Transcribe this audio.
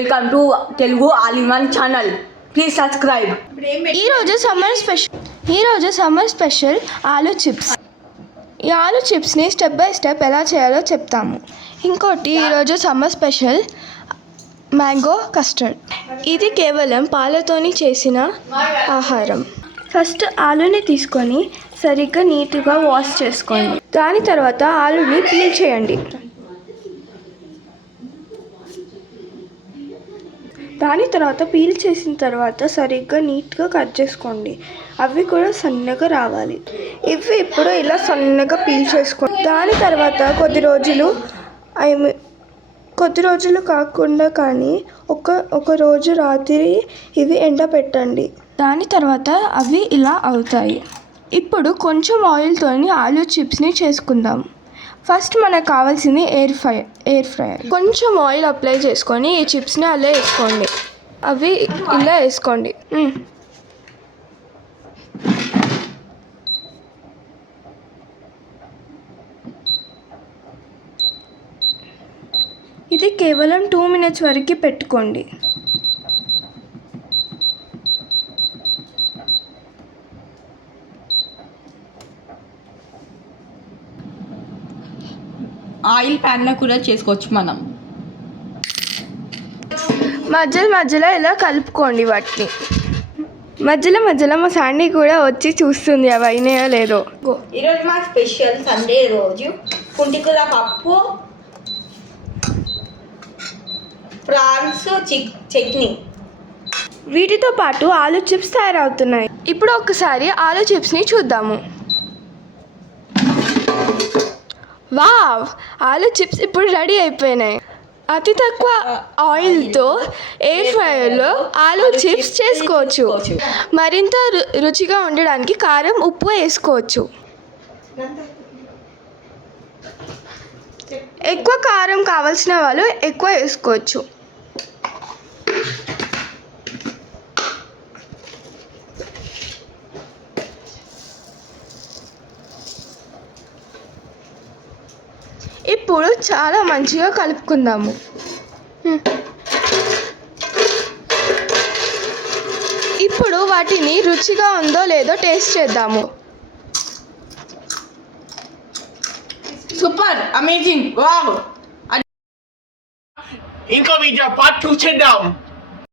Welcome to Telugu all in one channel. Please subscribe. ఈరోజు summer special aloo chips. ఈ aloo చిప్స్ని step by step ఎలా చేయాలో చెప్తాము. ఇంకోటి ఈరోజు సమ్మర్ స్పెషల్ మ్యాంగో కస్టర్డ్. ఇది కేవలం పాలతోని చేసిన ఆహారం. ఫస్ట్ ఆలూని తీసుకొని సరిగ్గా నీట్గా వాష్ చేసుకోండి. దాని తర్వాత ఆలూని పీల్ చేయండి. దాని తర్వాత పీల్ చేసిన తర్వాత సరిగ్గా నీట్గా కట్ చేసుకోండి. అవి కూడా సన్నగా రావాలి. ఇవి ఇప్పుడు ఇలా సన్నగా పీల్ చేసుకోండి. దాని తర్వాత కొద్ది రోజులు కాకుండా కానీ ఒక రోజు రాత్రి ఇవి ఎండబెట్టండి. దాని తర్వాత అవి ఇలా అవుతాయి. ఇప్పుడు కొంచెం ఆయిల్తోని ఆలూ చిప్స్ని చేసుకుందాం. ఫస్ట్ మనకు కావాల్సింది ఎయిర్ ఫ్రైయర్. కొంచెం ఆయిల్ అప్లై చేసుకొని ఈ చిప్స్ని అలా వేసుకోండి. అవి ఇలా వేసుకోండి. ఇది కేవలం 2 minutes వరకు పెట్టుకోండి. ఆయిల్ ప్యాన్లో కూడా చేసుకోవచ్చు మనం. మధ్యలో ఇలా కలుపుకోండి వాటిని. మధ్యలో మా శాండీ కూడా వచ్చి చూస్తుంది అవి అయినాయో లేదో. ఈరోజు మా స్పెషల్ సండే రోజు పుంటికూర పప్పు, ప్రాన్స్ చట్నీ. వీటితో పాటు ఆలూ చిప్స్ తయారవుతున్నాయి. ఇప్పుడు ఒకసారి ఆలూ చిప్స్ని చూద్దాము. వావ్, ఆలూ చిప్స్ ఇప్పుడు రెడీ అయిపోయినాయి. అతి తక్కువ ఆయిల్తో ఎయిర్ ఫ్రైయర్లో ఆలూ చిప్స్ చేసుకోవచ్చు. మరింత రుచిగా ఉండడానికి కారం, ఉప్పు వేసుకోవచ్చు. ఎక్కువ కారం కావాల్సిన వాళ్ళు ఎక్కువ వేసుకోవచ్చు. ఇప్పుడు చాలా మంచిగా కలుపుకుందాము. ఇప్పుడు వాటిని రుచిగా ఉందో లేదో టేస్ట్ చేద్దాము. Super, amazing, wow. ఇంకో వీడియో పార్ట్ 2 చేద్దాం.